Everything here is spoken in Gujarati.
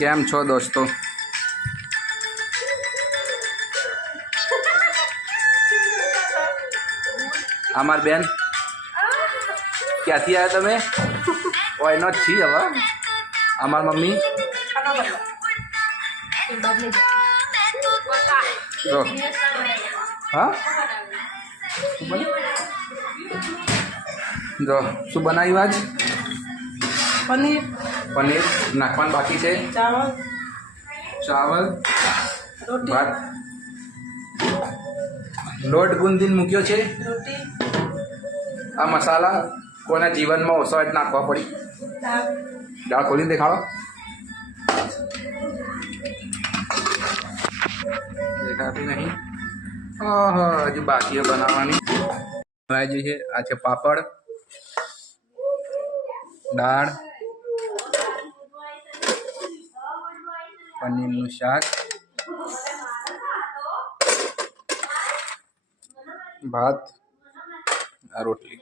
કેમ છો દોસ્તો? અમાર બેન ક્યાંથી આવ્યા તમે? ઓયનો જ છી હવે. અમાર મમ્મી જો હા જો શું બનાવ્યું આજ? પનીર પનીર નાખવાનું બાકી છે. ચાવલ રોટી ભાત લોટ ગુંદીને મૂક્યો છે. રોટી આ મસાલા કોના જીવનમાં ઓછો જ નાખવા પડી. દાળ દાળ ખોલીને દેખાડો. દેખાતી નહીં. ઓહો હજી બાકી બનાવવાની. બનાવી છે. આ છે પાપડ, દાળ, પનીરનું શાક, ભાત, આ રોટલી.